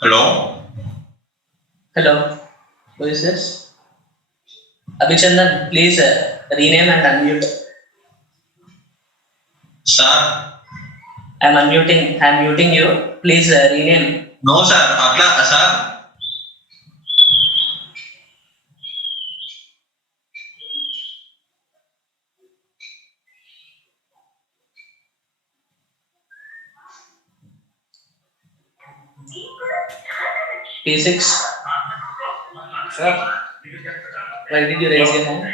Hello, Hello, who is this? Abhichandan, please rename and unmute. sir. I'm muting you. Please rename. No, sir. Atla, sir. P6, Sir, why did you raise your hand?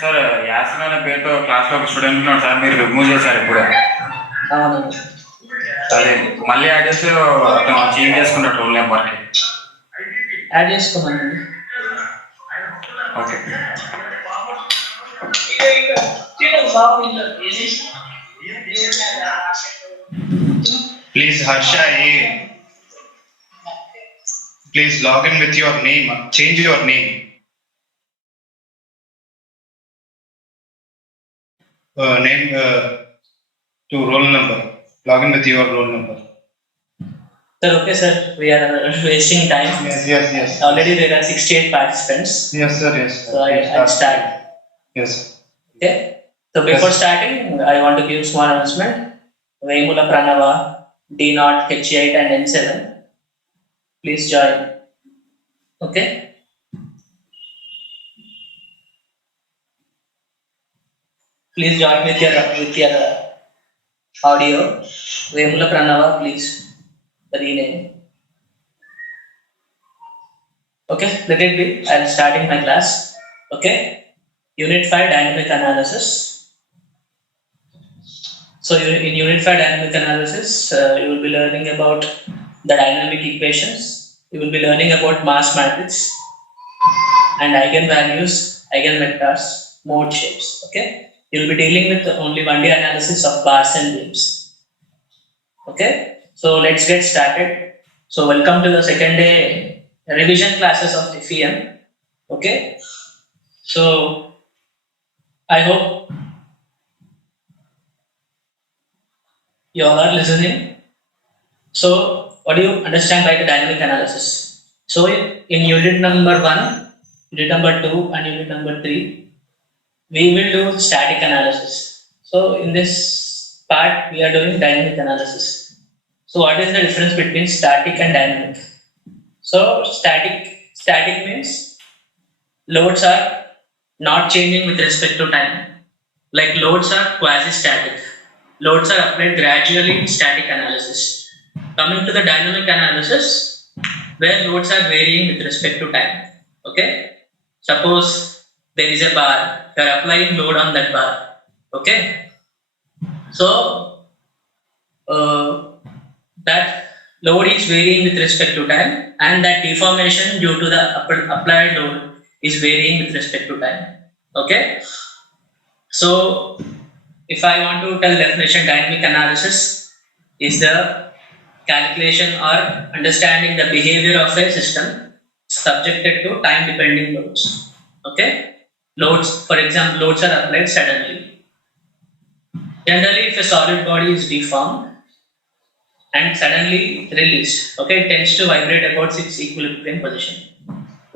Sir Yasin అనే పేరుతో క్లాస్లో ఒక student ఉన్నాడు sir, మీరు remove చేశారు ఇప్పుడే. అవును. అదే మళ్ళీ యాడ్ చేసి అతను చేంజ్ చేసుకుంటాడు రోల్ నెంబర్కి. యాడ్ చేసుకోమనండి. Okay. Please Harsha A. Please log in with your name. Change your name. Name to roll number. Log in with your roll number. Sir, okay, sir. We are wasting time. Yes. Already there are 68 participants. Yes, sir. Yes. So I'll start. Yes. Okay. So before starting, I want to give small announcement. Vemula Pranava, D0, H8 and N7. Please join. Okay. Please join with your audio. Vemula Pranava, please rename. Okay, let it be. I'm starting my class. Okay. Unit 5 Dynamic Analysis. So in Unit 5 Dynamic Analysis, you will be learning about the dynamic equations. You will be learning about mass matrix and eigenvalues, eigenvectors, mode shapes. Okay. You will be dealing with only 1D analysis of bars and beams. Okay. So let's get started. So welcome to the second day revision classes of FEM. Okay. So I hope you all are listening. So what do you understand by the dynamic analysis? So in unit number 1, unit number 2 and unit number 3, we will do static analysis. So in this part, we are doing dynamic analysis. So what is the difference between static and dynamic? So static means loads are not changing with respect to time. Like loads are quasi-static. Loads are applied gradually in static analysis. Coming to the dynamic analysis, where loads are varying with respect to time. Okay. Suppose there is a bar, you are applying load on that bar. Okay. So that load is varying with respect to time, and that deformation due to the applied load is varying with respect to time. Okay. So if I want to tell definition, dynamic analysis is the calculation or understanding the behavior of a system subjected to time depending loads. Okay. Loads, for example, loads are applied suddenly. Generally, if a solid body is deformed and suddenly released, okay, it tends to vibrate about its equilibrium position.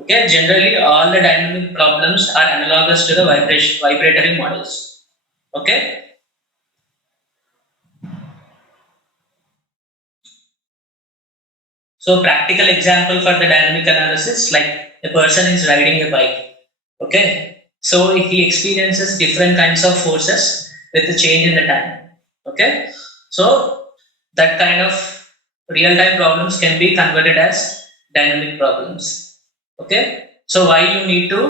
Okay, generally all the dynamic problems are analogous to the vibratory models. Okay. So practical example for the dynamic analysis, like a person is riding a bike. Okay. So he experiences different kinds of forces with the change in the time. Okay. So that kind of real-time problems can be converted as dynamic problems. Okay. So why you need to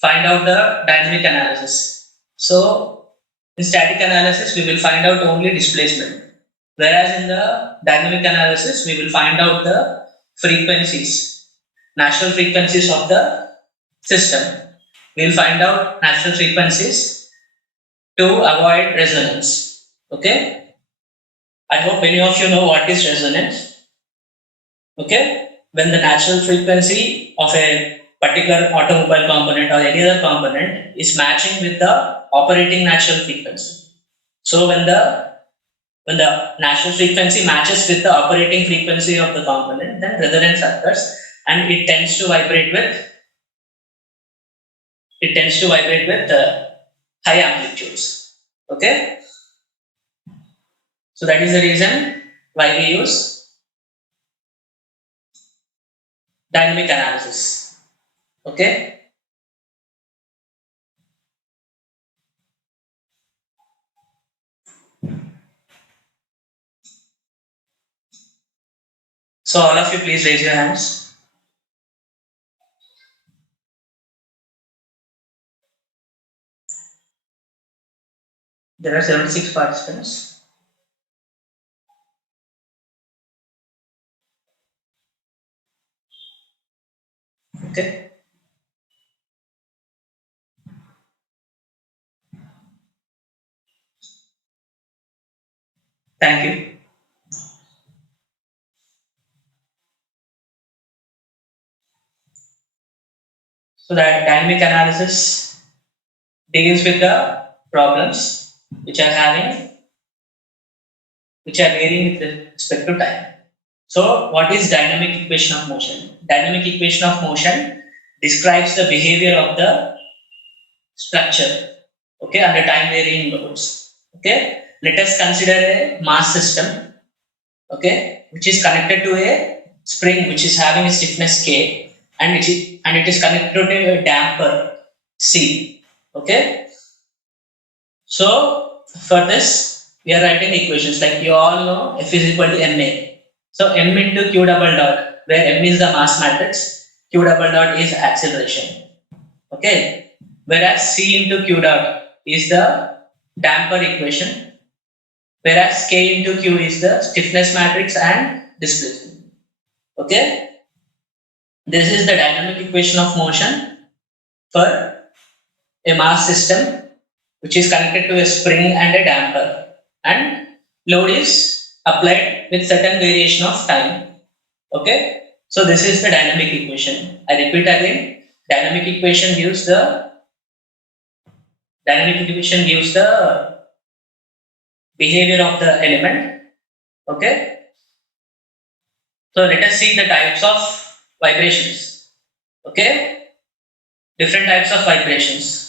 find out the dynamic analysis? So in static analysis, we will find out only displacement. Whereas in the dynamic analysis, we will find out the frequencies, natural frequencies of the system. We will find out natural frequencies to avoid resonance. Okay. I hope many of you know what is resonance. Okay. When the natural frequency of a particular automobile component or any other component is matching with the operating natural frequency. So when the when the natural frequency matches with the operating frequency of the component, then resonance occurs and it tends to vibrate with high amplitudes. Okay, so that is the reason why we use dynamic analysis. Okay. So all of you please raise your hands. There are 76 participants. Okay. Thank you. So that dynamic analysis deals with the problems which are varying with respect to time. So what is dynamic equation of motion? Dynamic equation of motion describes the behavior of the structure, okay, under time varying loads. Okay, let us consider a mass system, okay, which is connected to a spring which is having a stiffness K, and it is connected to a damper C. Okay, so for this we are writing equations like you all know F is equal to ma. So m into q double dot, where m is the mass matrix, q double dot is acceleration. Okay, whereas c into q dot is the damper equation, whereas k into q is the stiffness matrix and displacement. Okay, this is the dynamic equation of motion for a mass system which is connected to a spring and a damper, and load is applied with certain variation of time. Okay, so this is the dynamic equation. I repeat again, dynamic equation gives the behavior of the element. Okay, so let us see the types of vibrations. Okay, different types of vibrations.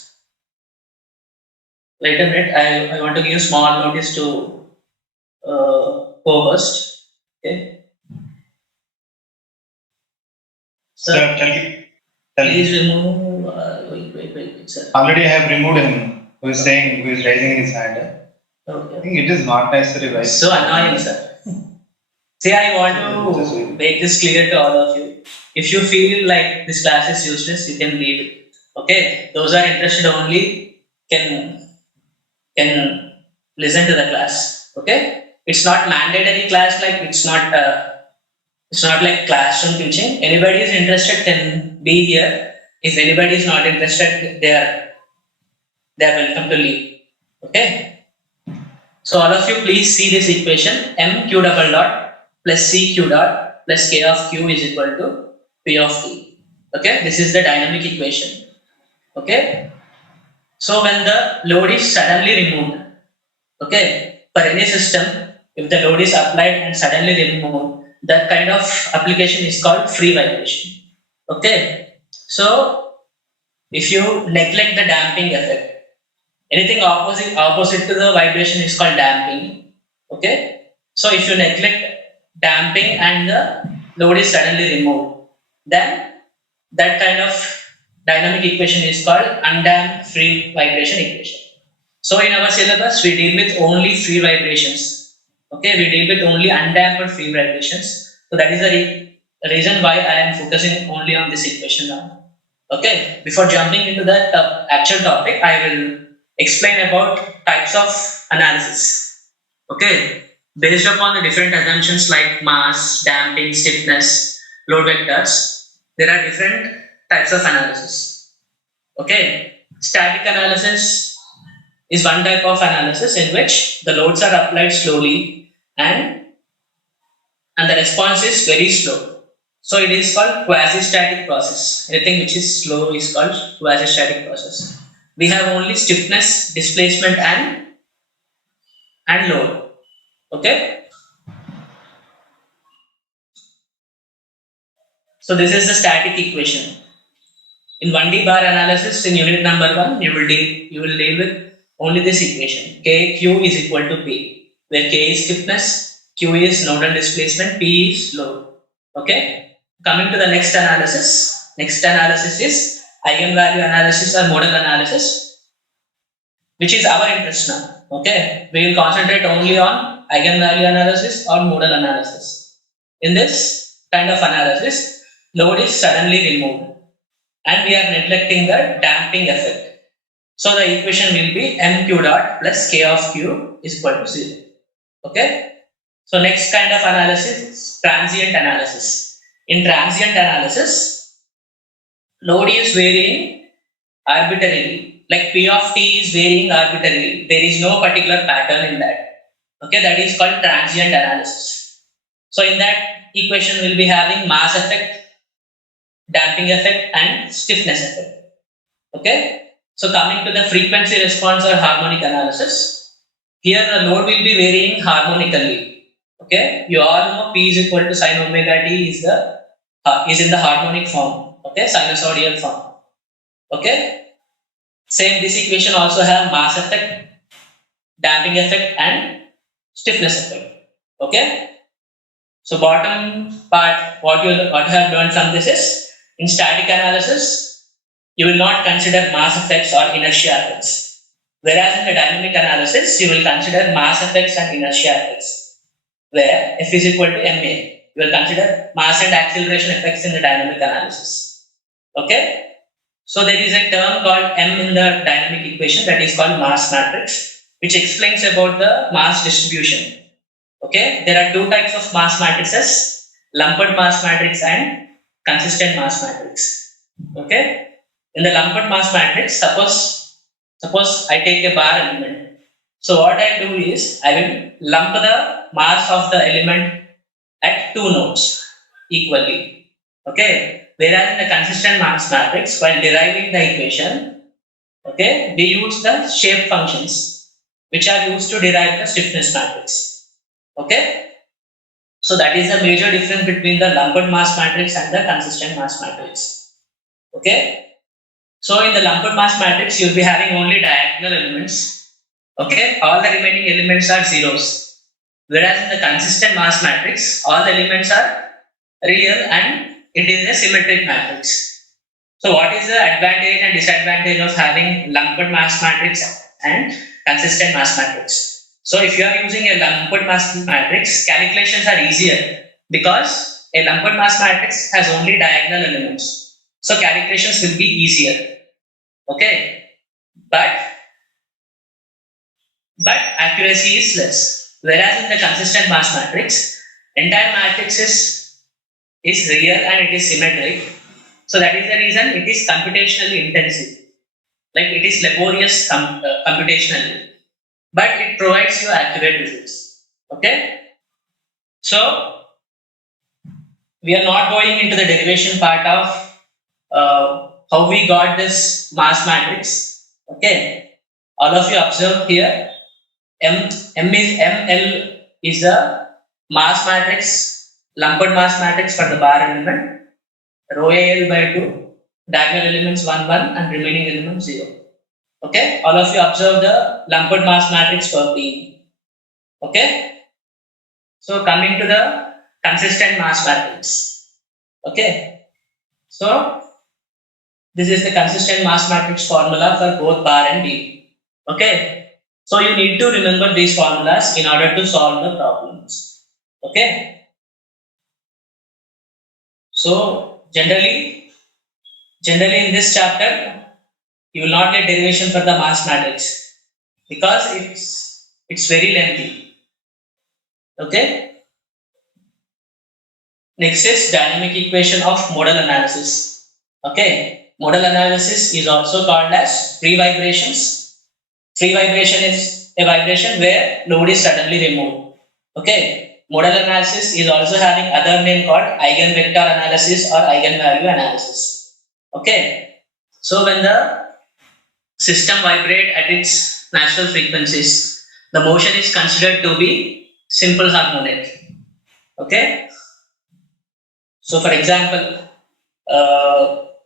Wait a minute, I want to give small notice to co-host. Okay, Sir, sir, tell me. please remove. Wait, sir. Already I have removed him. Who is raising his hand? I Okay. think it is not necessary, right? So annoying, sir. See, I want to make this clear to all of you. If you feel like this class is useless, you can leave it. Okay, those are interested only can listen to the class. Okay, it's not mandatory class. Like it's not like classroom teaching. Anybody is interested can be here. If anybody is not interested, they are welcome to leave. Okay. So all of you please see this equation, m q double dot plus c q dot plus k of q is equal to p of t. Okay, this is the dynamic equation. Okay, so when the load is suddenly removed, okay, for any system, if the load is applied and suddenly removed, that kind of application is called free vibration. Okay, so if you neglect the damping effect, anything opposite to the vibration is called damping. Okay, so if you neglect damping and the load is suddenly removed, then that kind of dynamic equation is called undamped free vibration equation. So in our syllabus we deal with only free vibrations. Okay, we deal with only undamped free vibrations. So that is the reason why I am focusing only on this equation now. Okay, before jumping into the actual topic, I will explain about types of analysis. Okay, based upon the different assumptions like mass, damping, stiffness, load vectors, there are different types of analysis. Okay, static analysis is one type of analysis in which the loads are applied slowly and the response is very slow. So it is called quasi-static process. Anything which is slow is called quasi-static process. We have only stiffness, displacement and load. Okay. So this is the static equation. In 1D bar analysis, in unit number 1, you will deal with only this equation. KQ is equal to P, where K is stiffness, Q is nodal displacement, P is load. Okay. Coming to the next analysis. Next analysis is eigenvalue analysis or modal analysis, which is our interest now. Okay. We will concentrate only on eigenvalue analysis or modal analysis. In this kind of analysis, load is suddenly removed and we are neglecting the damping effect. So the equation will be mq dot plus k of q is equal to 0. Okay. So next kind of analysis is transient analysis. In transient analysis, load is varying arbitrarily, like P of t is varying arbitrarily. There is no particular pattern in that. Okay, that is called transient analysis. So in that equation, we'll be having mass effect, damping effect, and stiffness effect. Okay, so coming to the frequency response or harmonic analysis, here the load will be varying harmonically. Okay, you all know P is equal to sin omega t is in the harmonic form. Okay, sinusoidal form. Okay, same this equation also have mass effect, damping effect, and stiffness effect. Okay, so bottom part, what you have learned from this is, in static analysis, you will not consider mass effects or inertia effects. Whereas in the dynamic analysis, you will consider mass effects and inertia effects, where F is equal to ma. You will consider mass and acceleration effects in the dynamic analysis. Okay. So there is a term called M in the dynamic equation, that is called mass matrix, which explains about the mass distribution. Okay. There are two types of mass matrices, lumped mass matrix and consistent mass matrix. Okay. In the lumped mass matrix, suppose I take a bar element. So what I do is, I will lump the mass of the element at two nodes equally. Okay. Whereas in the consistent mass matrix, while deriving the equation, okay, we use the shape functions which are used to derive the stiffness matrix. Okay. So that is the major difference between the lumped mass matrix and the consistent mass matrix. Okay. So in the lumped mass matrix, you'll be having only diagonal elements. Okay, all the remaining elements are zeros. Whereas in the consistent mass matrix, all the elements are real and it is a symmetric matrix. So what is the advantage and disadvantage of having lumped mass matrix and consistent mass matrix? So if you are using a lumped mass matrix, calculations are easier because a lumped mass matrix has only diagonal elements. So calculations will be easier. Okay, but accuracy is less. Whereas in the consistent mass matrix, entire matrix is real and it is symmetric. So that is the reason it is computationally intensive. Like it is laborious computationally, but it provides you accurate results. Okay. So we are not going into the derivation part of how we got this mass matrix. Okay. All of you observe here. ML is the mass matrix, lumped mass matrix for the bar element, rho AL by 2, diagonal elements 1, 1 and remaining elements 0. Okay, all of you observe the lumped mass matrix for P. Okay, so coming to the consistent mass matrix. Okay, so this is the consistent mass matrix formula for both bar and D. Okay. So you need to remember these formulas in order to solve the problems. Okay. So generally in this chapter, you will not get derivation for the mass matrix because it's very lengthy. Okay. Next is dynamic equation of modal analysis. Okay. Modal analysis is also called as free vibrations. Free vibration is a vibration where load is suddenly removed. Okay. Modal analysis is also having other name called eigenvector analysis or eigenvalue analysis. Okay. So when the system vibrates at its natural frequencies, the motion is considered to be simple harmonic. Okay. So, for example,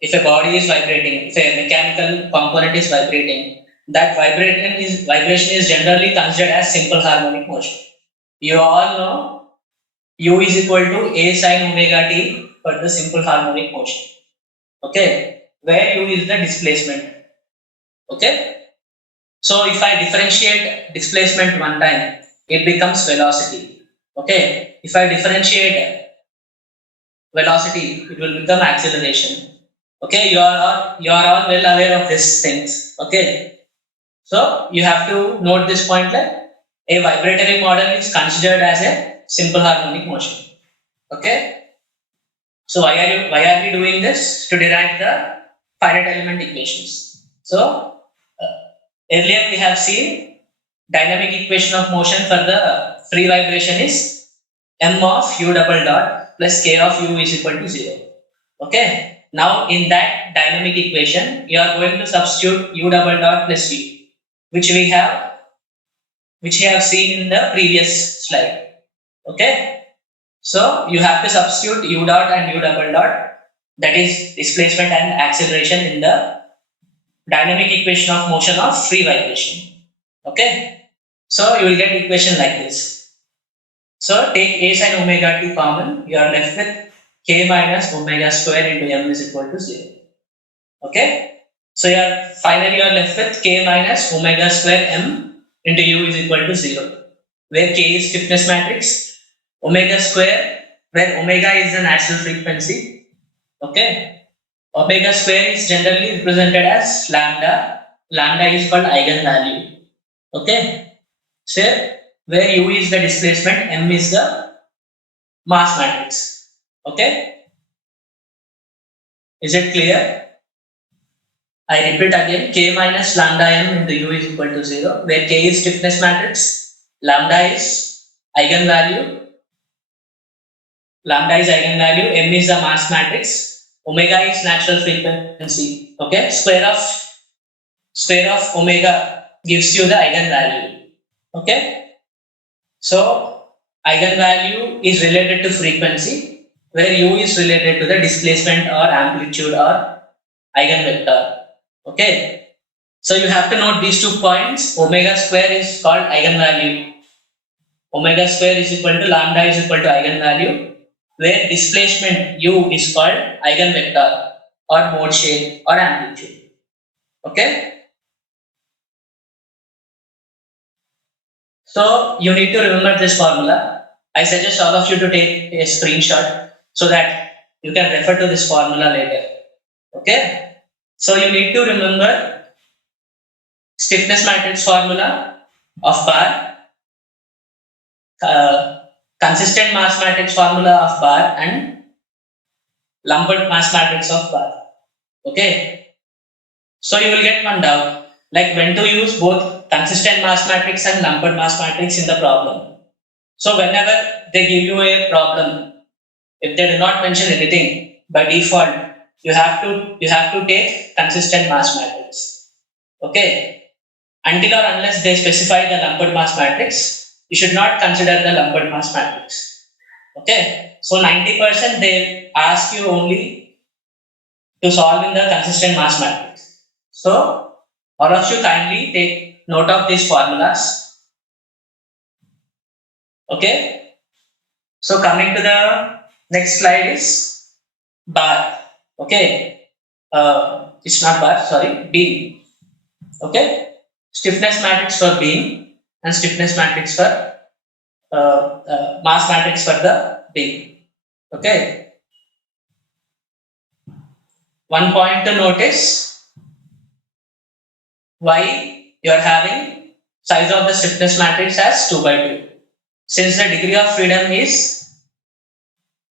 if a body is vibrating, if a mechanical component is vibrating, that vibration is generally considered as simple harmonic motion. You all know U is equal to A sin omega t for the simple harmonic motion. Okay, where U is the displacement. Okay, so if I differentiate displacement one time, it becomes velocity. Okay, if I differentiate velocity, it will become acceleration. Okay, you are all well aware of these things. Okay, so you have to note this point that a vibratory model is considered as a simple harmonic motion. Okay, so why are we doing this? To derive the finite element equations. So earlier we have seen dynamic equation of motion for the free vibration is m of u double dot plus k of u is equal to 0. Okay. Now in that dynamic equation, you are going to substitute u double dot plus v, which we have seen in the previous slide. Okay. So you have to substitute u dot and u double dot, that is displacement and acceleration, in the dynamic equation of motion of free vibration. Okay. So you will get equation like this. So take a sin omega t common, you are left with k minus omega square into m is equal to 0. Okay. So finally you are left with k minus omega square m into u is equal to 0, where k is stiffness matrix, omega square, where omega is the natural frequency. Okay. Omega square is generally represented as lambda. Lambda is called eigenvalue. Okay. So where u is the displacement, m is the mass matrix. Okay. Is it clear? I repeat again, k minus lambda m into u is equal to 0, where k is stiffness matrix, lambda is eigenvalue, m is the mass matrix, omega is natural frequency. Okay, square of omega gives you the eigenvalue. Okay, so eigenvalue is related to frequency, where u is related to the displacement or amplitude or eigenvector. Okay, so you have to note these 2 points. Omega square is called eigenvalue. Omega square is equal to lambda is equal to eigenvalue, where displacement u is called eigenvector or mode shape or amplitude. Okay. So you need to remember this formula. I suggest all of you to take a screenshot so that you can refer to this formula later. Okay. So you need to remember stiffness matrix formula of bar, consistent mass matrix formula of bar, and lumped mass matrix of bar. Okay. So you will get one doubt, like when to use both consistent mass matrix and lumped mass matrix in the problem. So whenever they give you a problem, if they do not mention anything, by default you have to take consistent mass matrix. Okay. Until or unless they specify the lumped mass matrix, you should not consider the lumped mass matrix. Okay. So 90% they ask you only to solve in the consistent mass matrix. So all of you kindly take note of these formulas. Okay. So coming to the next slide is bar. Okay. It's not bar, sorry, beam. Okay. Stiffness matrix for beam and stiffness matrix for mass matrix for the beam. Okay. One point to notice, why you are having size of the stiffness matrix as 2 by 2. Since the degree of freedom is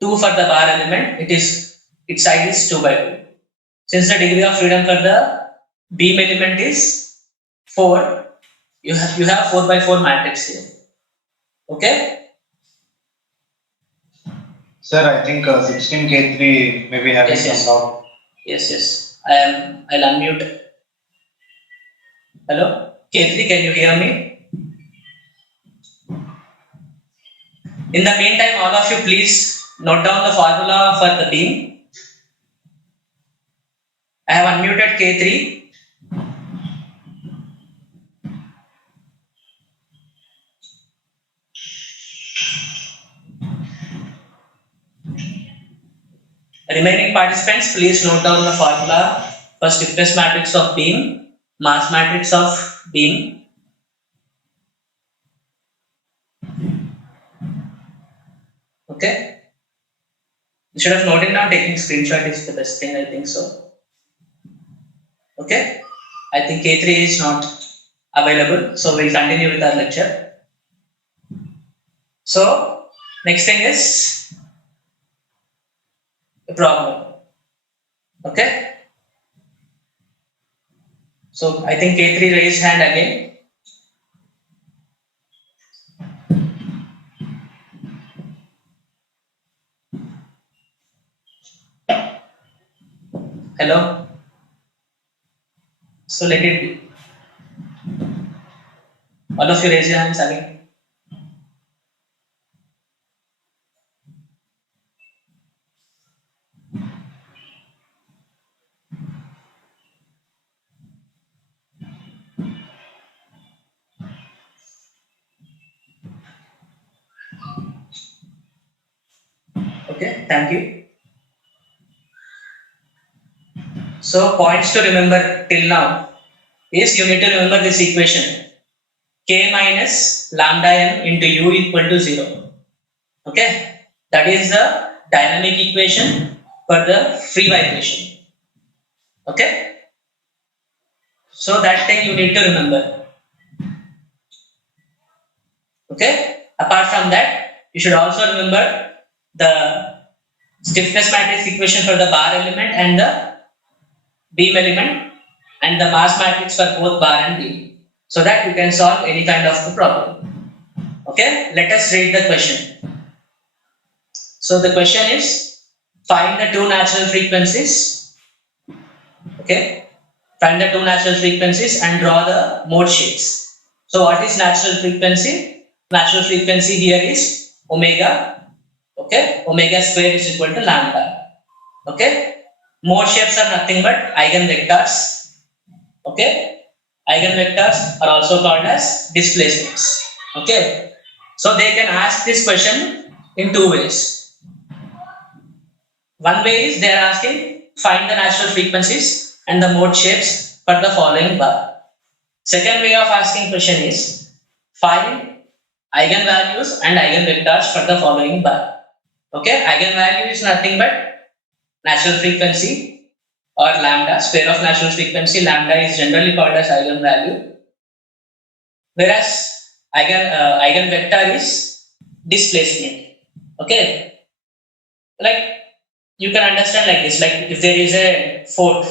2 for the bar element, its size is 2 by 2. Since the degree of freedom for the beam element is 4, you have 4 by 4 matrix here. Okay. Sir, I think 16K3 may be having Yes. some doubt. Yes. I'll unmute. Hello, K3, can you hear me? In the meantime, all of you please note down the formula for the beam. I have unmuted K3. Remaining participants, please note down the formula for stiffness matrix of beam, mass matrix of beam. Okay. Instead of noting down, taking screenshot is the best thing, I think so. Okay. I think K3 is not available, so we'll continue with our lecture. So, next thing is the problem. Okay. So, I think K3 raised hand again. Hello. So, let it be. All of you raise your hands again. Okay, thank you. So points to remember till now is you need to remember this equation k minus lambda m into u equal to 0. Okay, that is the dynamic equation for the free vibration. Okay, so that thing you need to remember. Okay, apart from that, you should also remember the stiffness matrix equation for the bar element and the beam element and the mass matrix for both bar and beam, so that you can solve any kind of the problem. Okay, let us read the question. So the question is, find the two natural frequencies. Okay, find the two natural frequencies and draw the mode shapes. So what is natural frequency? Natural frequency here is omega. Okay, omega square is equal to lambda. Okay, mode shapes are nothing but eigenvectors. Okay, eigenvectors are also called as displacements. Okay, so they can ask this question in two ways. One way is they are asking find the natural frequencies and the mode shapes for the following bar. Second way of asking question is find eigenvalues and eigenvectors for the following bar. Okay, eigenvalue is nothing but natural frequency or lambda, square of natural frequency. Lambda is generally called as eigenvalue, whereas eigenvector is displacement. Okay, like you can understand like this, like if there is a fork,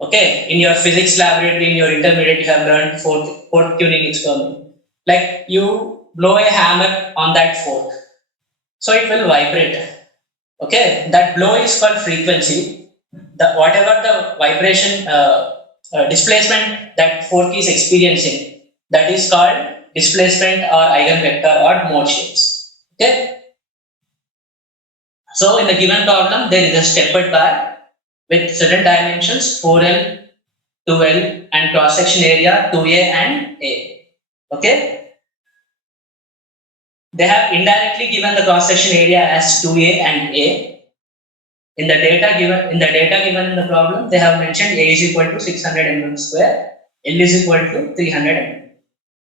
okay, in your physics laboratory in your intermediate you have learned fork tuning experiment, like you blow a hammer on that fork, so it will vibrate. Okay, that blow is called frequency. The whatever the vibration displacement that fork is experiencing, that is called displacement or eigenvector or mode shapes. Okay, so in the given problem there is a steppered bar with certain dimensions 4L, 2L and cross section area 2A and A. Okay, they have indirectly given the cross section area as 2A and A. In the data given in the problem, they have mentioned A is equal to 600 mm square, L is equal to 300 mm.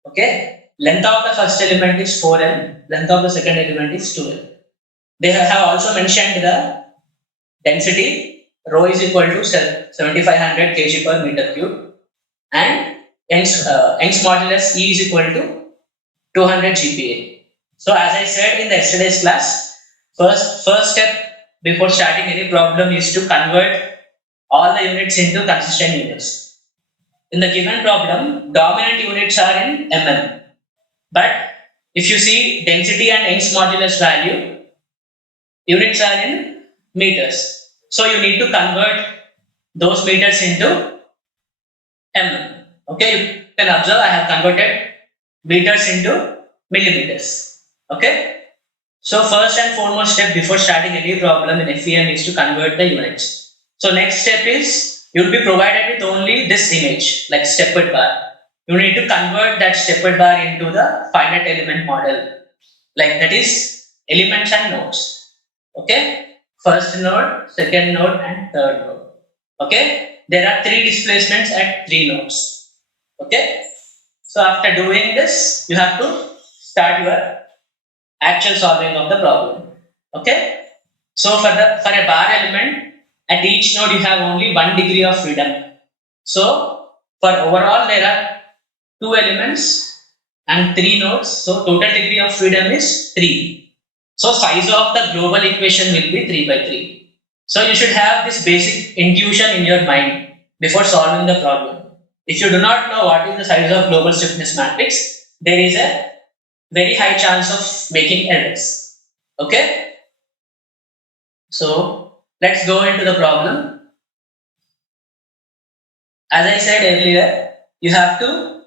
Okay, length of the first element is 4L, length of the second element is 2L. They have also mentioned the density rho is equal to 7500 kg per meter cube and Young's modulus E is equal to 200 GPa. So as I said in the yesterday's class, first step before starting any problem is to convert all the units into consistent units. In the given problem, dominant units are in mm, but if you see density and Young's modulus value, units are in meters. So you need to convert those meters into mm. Okay, you can observe I have converted meters into millimeters. Okay, So first and foremost step before starting any problem in FEM is to convert the units. So next step is you'll be provided with only this image like stepped bar. You need to convert that stepped bar into the finite element model. Like that is elements and nodes. Okay, first node, second node, and third node. Okay, there are 3 displacements at 3 nodes. Okay, so after doing this, you have to start your actual solving of the problem. Okay, so for a bar element, at each node you have only 1 degree of freedom. So for overall there are 2 elements and 3 nodes. So total degree of freedom is 3. So size of the global equation will be 3 by 3. So you should have this basic intuition in your mind before solving the problem. If you do not know what is the size of global stiffness matrix, there is a very high chance of making errors. Okay. So let's go into the problem. As I said earlier, you have to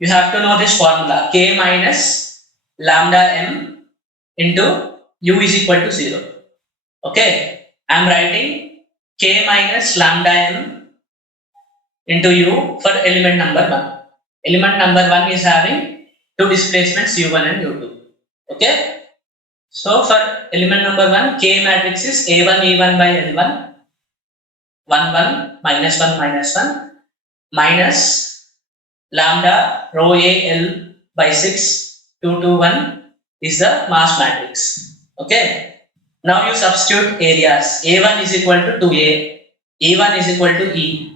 know this formula K minus lambda m into u is equal to 0. Okay, I am writing K minus lambda m into u for element number 1. Element number 1 is having 2 displacements u1 and u2. Okay, so for element number 1, K matrix is a1 e1 by l1 1 1 minus 1 minus 1 minus lambda rho a l by 6 2 2 1 is the mass matrix. Okay, now you substitute areas. A1 is equal to 2a, E1 is equal to E,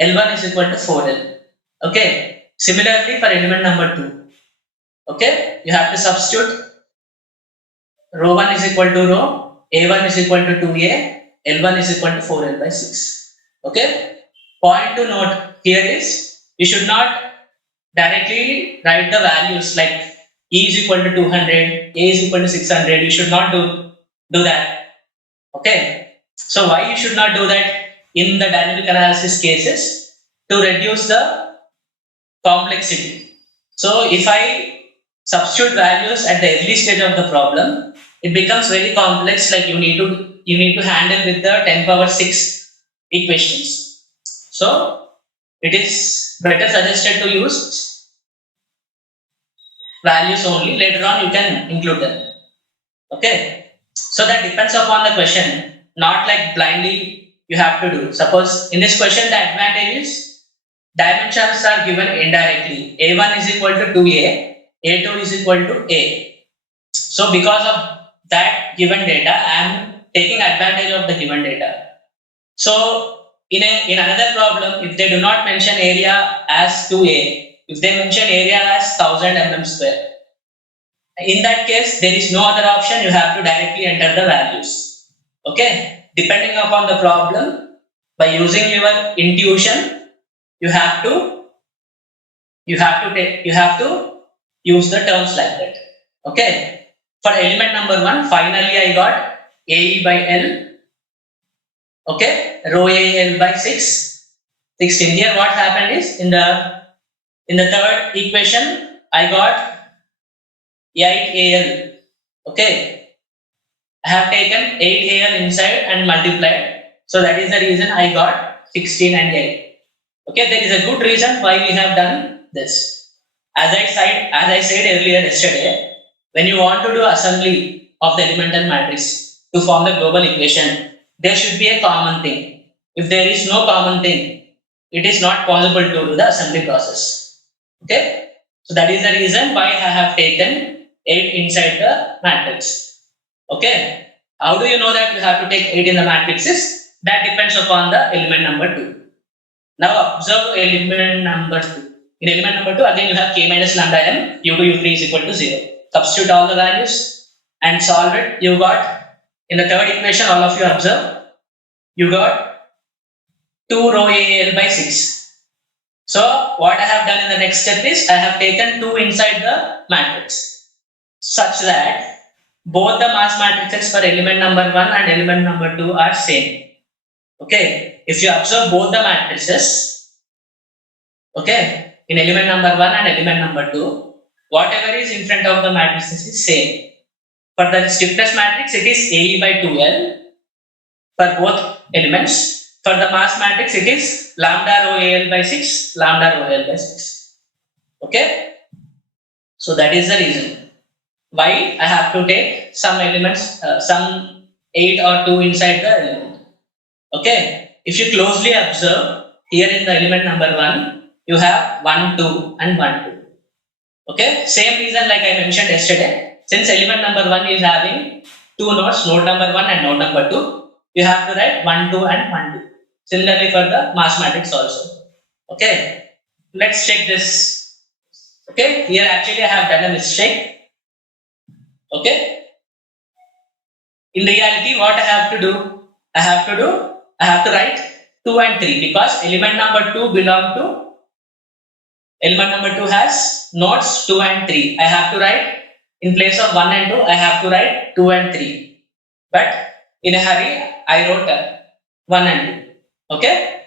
L1 is equal to 4L. Okay, similarly for element number 2. Okay, you have to substitute rho 1 is equal to rho, A1 is equal to 2a, L1 is equal to 4L by 6. Okay, point to note here is you should not directly write the values like E is equal to 200, A is equal to 600. You should not do that. Okay, so why you should not do that in the dynamic analysis cases? To reduce the complexity. So if I substitute values at the early stage of the problem, it becomes very complex. Like you need to handle with the 10 power 6 equations. So it is better suggested to use values only. Later on you can include them. Okay, so that depends upon the question, not like blindly you have to do. Suppose in this question the advantage is dimensions are given indirectly. A1 is equal to 2a, A2 is equal to a. So because of that given data, I am taking advantage of the given data. So in another problem, if they do not mention area as 2a, if they mention area as 1000 mm square, in that case there is no other option. You have to directly enter the values. Okay, depending upon the problem, by using your intuition, you have to use the terms like that. Okay, for element number 1, finally I got AE by L. Okay, rho AL by 16. Here what happened is in the third equation I got 8AL. Okay, I have taken 8AL inside and multiplied. So that is the reason I got 16 and 8. Okay, there is a good reason why we have done this. As I said earlier yesterday, when you want to do assembly of the elemental matrix to form the global equation, there should be a common thing. If there is no common thing, it is not possible to do the assembly process. Okay, so that is the reason why I have taken 8 inside the matrix. Okay, how do you know that you have to take 8 in the matrices? That depends upon the element number 2. Now observe element number 2. In element number 2, again you have K minus lambda m, u2, u3 is equal to 0. Substitute all the values and solve it. You got, in the third equation, all of you observe, you got 2 rho AL by 6. So what I have done in the next step is I have taken 2 inside the matrix, such that both the mass matrices for element number 1 and element number 2 are same. Okay, if you observe both the matrices, okay, in element number 1 and element number 2, whatever is in front of the matrices is same. For the stiffness matrix, it is AE by 2L for both elements. For the mass matrix, it is lambda rho AL by 6, lambda rho AL by 6. Okay? So that is the reason why I have to take some elements, some 8 or 2 inside the element. Okay? If you closely observe, here in the element number 1, you have 1, 2 and 1, 2. Okay? Same reason like I mentioned yesterday. Since element number 1 is having 2 nodes, node number 1 and node number 2, you have to write 1, 2 and 1, 2. Similarly for the mass matrix also. Okay? Let's check this. Okay? Here actually I have done a mistake. Okay? In reality, what I have to do? I have to write 2 and 3 because element number 2 belong to element number 2 has nodes 2 and 3. I have to write in place of 1 and 2, I have to write 2 and 3. But in a hurry, I wrote 1 and 2. Okay?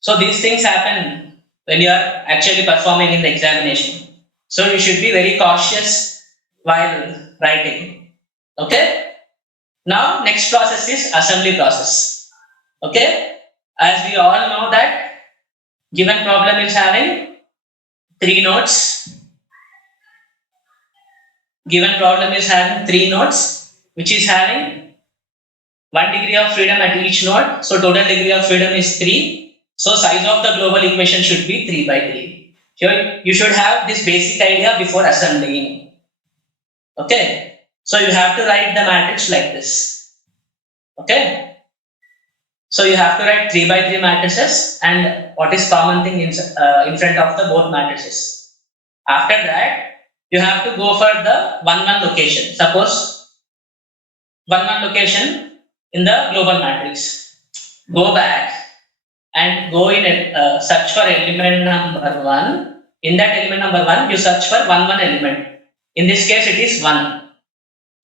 So these things happen when you are actually performing in the examination. So you should be very cautious while writing. Okay? Now next process is assembly process. Okay? As we all know that given problem is having 3 nodes. Given problem is having 3 nodes, which is having 1 degree of freedom at each node. So total degree of freedom is 3. So size of the global equation should be 3 by 3. Here you should have this basic idea before assembling. Okay. So you have to write the matrix like this. Okay. So you have to write 3 by 3 matrices and what is common thing in front of the both matrices. After that, you have to go for the 1, 1 location. Suppose 1, 1 location in the global matrix. Go back and go in search for element number 1. In that element number 1, you search for 1, 1 element. In this case, it is 1.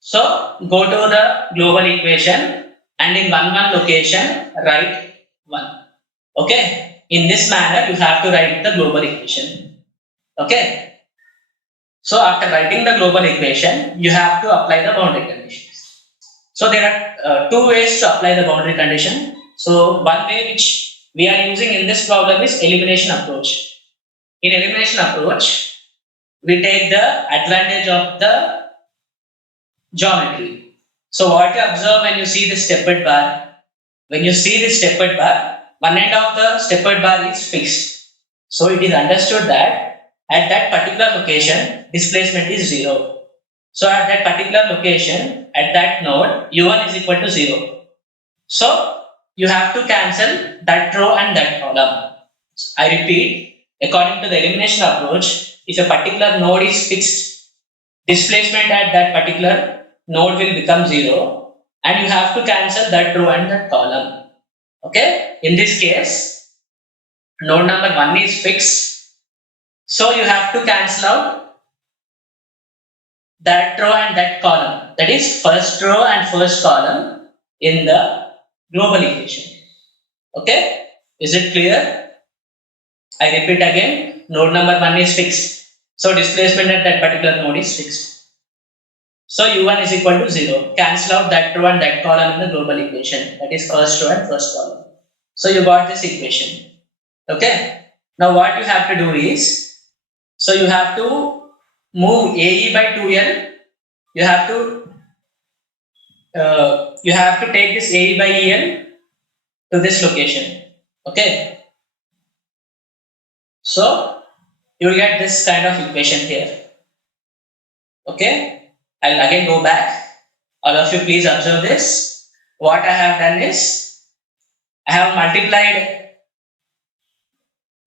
So go to the global equation and in 1, 1 location, write 1. Okay. In this manner, you have to write the global equation. Okay. So after writing the global equation, you have to apply the boundary conditions. So there are 2 ways to apply the boundary condition. So one way which we are using in this problem is elimination approach. In elimination approach, we take the advantage of the geometry. So what you observe when you see this stepped bar, one end of the stepped bar is fixed. So it is understood that at that particular location, displacement is 0. So at that particular location, at that node, u1 is equal to 0. So you have to cancel that row and that column. I repeat, according to the elimination approach, if a particular node is fixed, displacement at that particular node will become 0 and you have to cancel that row and that column. Okay? In this case, node number 1 is fixed. So you have to cancel out that row and that column. That is first row and first column in the global equation. Okay? Is it clear? I repeat again, node number 1 is fixed. So displacement at that particular node is fixed. So u1 is equal to 0. Cancel out that row and that column in the global equation. That is first row and first column. So you got this equation. Okay? Now what you have to do is, so you have to move AE by 2L. You have to take this AE by EL to this location. Okay. So you will get this kind of equation here. Okay. I'll again go back. All of you please observe this. What I have done is I have multiplied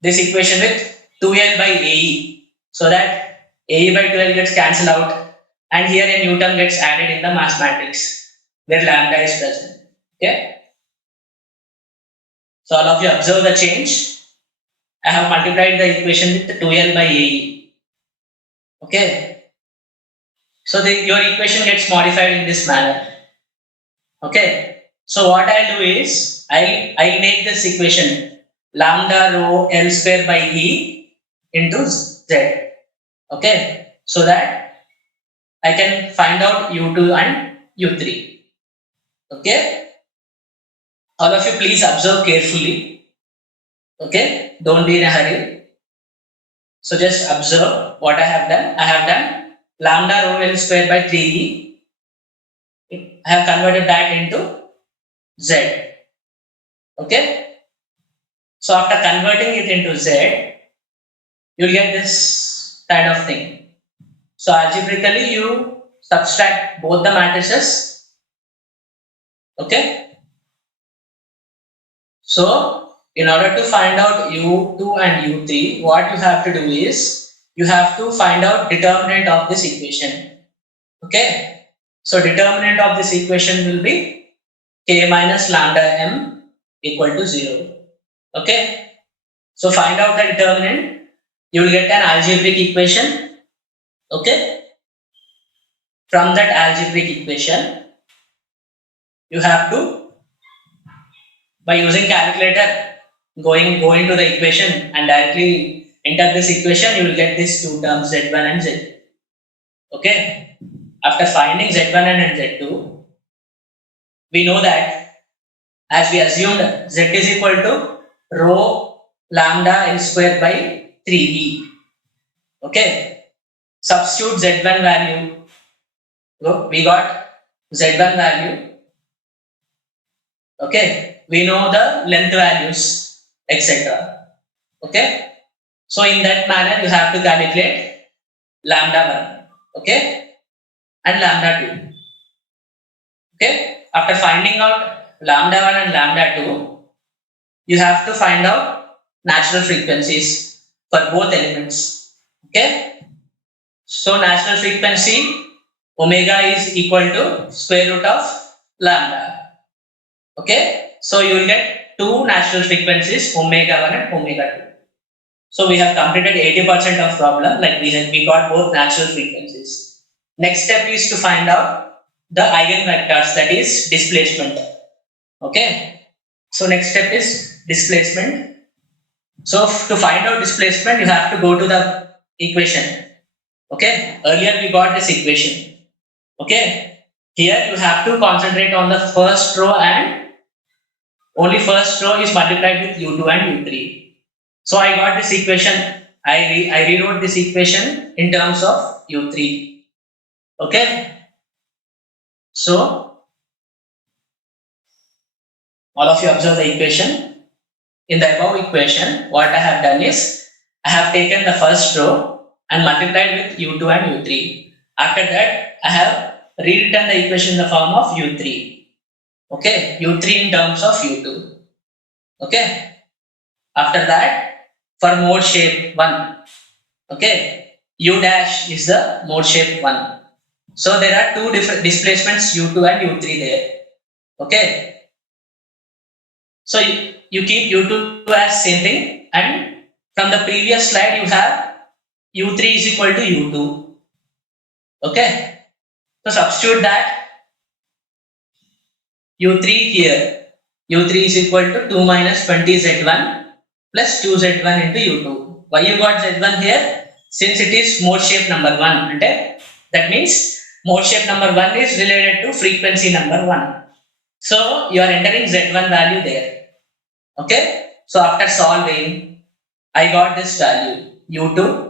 this equation with 2L by AE. So that AE by 2L gets cancelled out and here a new term gets added in the mass matrix where lambda is present. Okay. So all of you observe the change. I have multiplied the equation with 2L by AE. Okay. So your equation gets modified in this manner. Okay. So what I'll do is I'll make this equation lambda rho L square by E into Z. Okay, so that I can find out U2 and U3. Okay. All of you please observe carefully. Okay. Don't be in a hurry. So just observe what I have done. I have done lambda rho L square by 3e. I have converted that into Z. Okay. So after converting it into Z, you'll get this kind of thing. So algebraically you subtract both the matrices. Okay. So in order to find out U2 and U3, what you have to do is you have to find out determinant of this equation. Okay. So determinant of this equation will be k minus lambda m equal to 0. Okay. So find out the determinant. You will get an algebraic equation. Okay. From that algebraic equation, you have to, by using calculator, go into the equation and directly enter this equation, you will get these two terms z1 and z2. Okay. After finding z1 and z2, we know that as we assumed z is equal to rho lambda L square by 3e. Okay. Substitute z1 value. So we got z1 value. Okay. We know the length values, etc. Okay. So in that manner, you have to calculate lambda 1. Okay. And lambda 2. Okay. After finding out lambda 1 and lambda 2, you have to find out natural frequencies for both elements. Okay. So natural frequency omega is equal to square root of lambda. Okay. So you will get two natural frequencies, omega 1 and omega 2. So we have completed 80% of problem, like we got both natural frequencies. Next step is to find out the eigenvectors, that is displacement. Okay. So next step is displacement. So to find out displacement, you have to go to the equation. Okay. Earlier we got this equation. Okay. Here you have to concentrate on the first row, and only first row is multiplied with U2 and U3. So I got this equation. I rewrote this equation in terms of U3. Okay. So all of you observe the equation. In the above equation, what I have done is I have taken the first row and multiplied with U2 and U3. After that, I have rewritten the equation in the form of U3. Okay, U3 in terms of U2. Okay. After that, for mode shape 1, okay, U dash is the mode shape 1. So there are two different displacements, U2 and U3 there. Okay. So you keep U2 as same thing, and from the previous slide you have U3 is equal to U2. Okay. So substitute that U3 here. U3 is equal to 2 minus 20 Z1 plus 2 Z1 into U2. Why you got Z1 here? Since it is mode shape number 1. Okay? That means mode shape number 1 is related to frequency number 1. So you are entering Z1 value there. Okay? So after solving, I got this value U2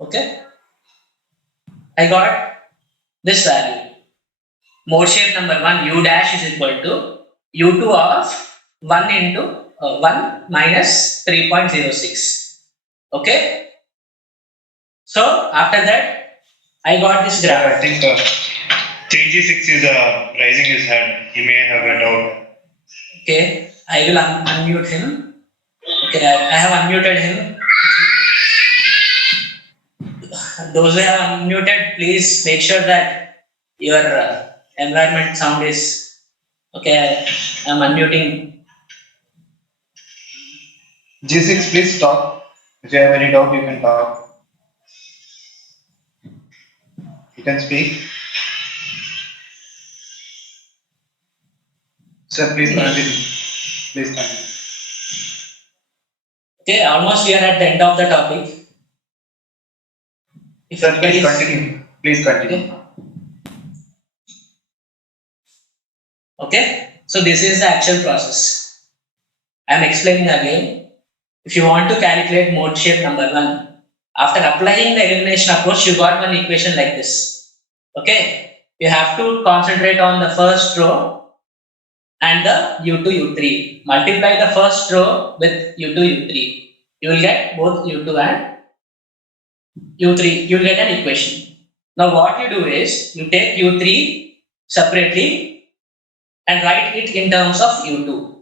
okay, I got this value. Mode shape number 1 U dash is equal to U2 of 1 into 1 minus 3.06. Okay. So after that, I got this graph. I think 3G6 is raising his hand. He may have a doubt. Okay, I will unmute him. Okay, I have unmuted him. Those who have unmuted, please make sure that your environment sound is okay. I'm unmuting. G6, please talk. If you have any doubt, you can talk. You can speak. Sir, please continue. Please continue. Okay, almost we are at the end of the topic. If Sir, anybody please is- continue. Please continue. Okay, so this is the actual process. I am explaining again. If you want to calculate mode shape number 1, after applying the elimination approach, you got one equation like this. Okay, you have to concentrate on the first row and the U2, U3. Multiply the first row with U2, U3. You will get both U2 and U3. You will get an equation. Now what you do is you take U3 separately and write it in terms of U2.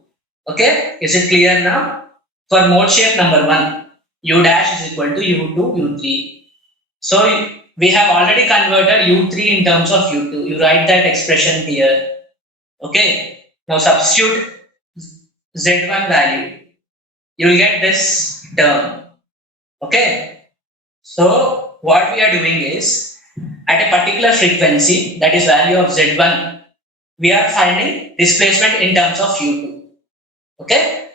Okay, is it clear now? For mode shape number 1, U dash is equal to U2, U3. So we have already converted U3 in terms of U2. You write that expression here. Okay, now substitute Z1 value. You will get this term. Okay, so what we are doing is at a particular frequency, that is value of Z1, we are finding displacement in terms of U2. Okay,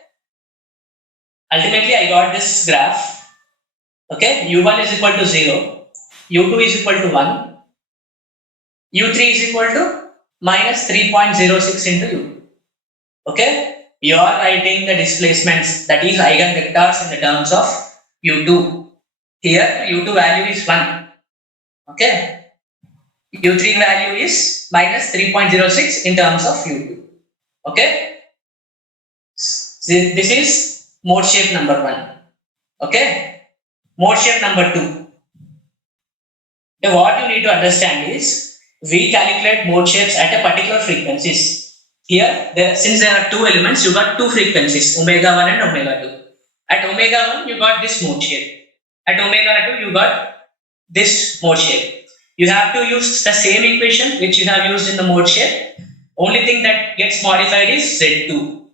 ultimately I got this graph. Okay, U1 is equal to 0, U2 is equal to 1, U3 is equal to minus 3.06 into U2. Okay, you are writing the displacements, that is eigenvectors in the terms of U2. Here U2 value is 1. Okay, U3 value is minus 3.06 in terms of U2. Okay, this is mode shape number 1. Okay, mode shape number 2. Okay, what you need to understand is we calculate mode shapes at a particular frequencies. Here, since there are two elements, you got two frequencies, omega 1 and omega 2. At omega 1, you got this mode shape. At omega 2, you got this mode shape. You have to use the same equation which you have used in the mode shape. Only thing that gets modified is Z2.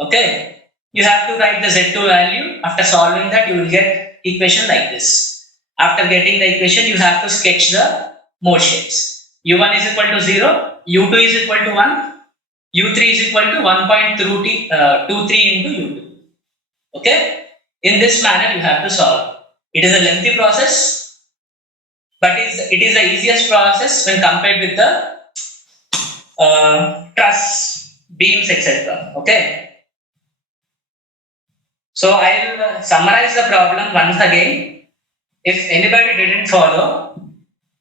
Okay, you have to write the Z2 value. After solving that, you will get equation like this. After getting the equation, you have to sketch the mode shapes. U1 is equal to 0, U2 is equal to 1, U3 is equal to 1.23 into U2. Okay, in this manner you have to solve. It is a lengthy process, but it is the easiest process when compared with the truss, beams, etc. Okay, so I will summarize the problem once again. If anybody didn't follow,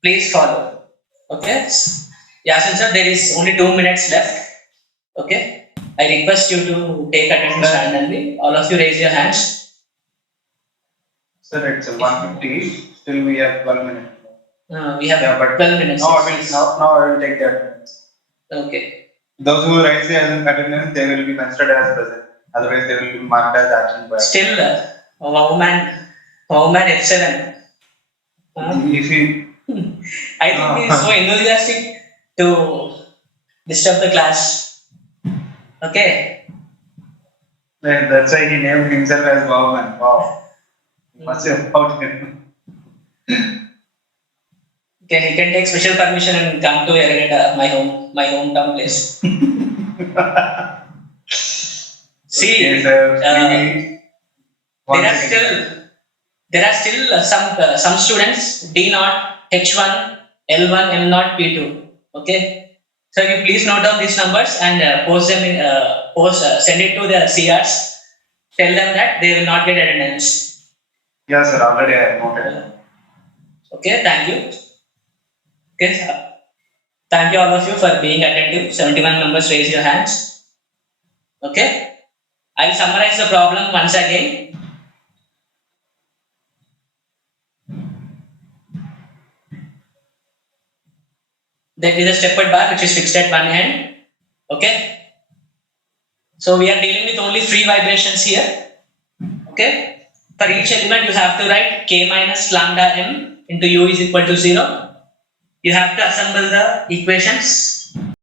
please follow. Okay, Yasin sir, there is only 2 minutes left. Okay, I request you to take attendance randomly. All of you raise your hands. Sir, it's 1:50. Still we have 12 minutes. We have Yeah, but 12 minutes. now I will take the attendance. Okay. Those who raise the attendance, they will be considered as present. Otherwise, they will be marked as absent. Still, Wowman F7. If he, I think he is so enthusiastic to disturb the class. Okay. that's why he named himself as Bowman. Wow. Must have about him. Okay, he can take special permission and come to Yeragata, my hometown place. See, Okay, sir. there are still some students D0, H1, L1, M0, P2. Okay, so you please note down these numbers and post them in send it to the CRs. Tell them that they will not get attendance. Yeah, sir. Already I have noted. Okay, thank you. Okay, thank you all of you for being attentive. 71 members raise your hands. Okay, I'll summarize the problem once again. There is a steppered bar which is fixed at one end. Okay, so we are dealing with only free vibrations here. Okay, for each element you have to write k minus lambda m into u is equal to 0. You have to assemble the equations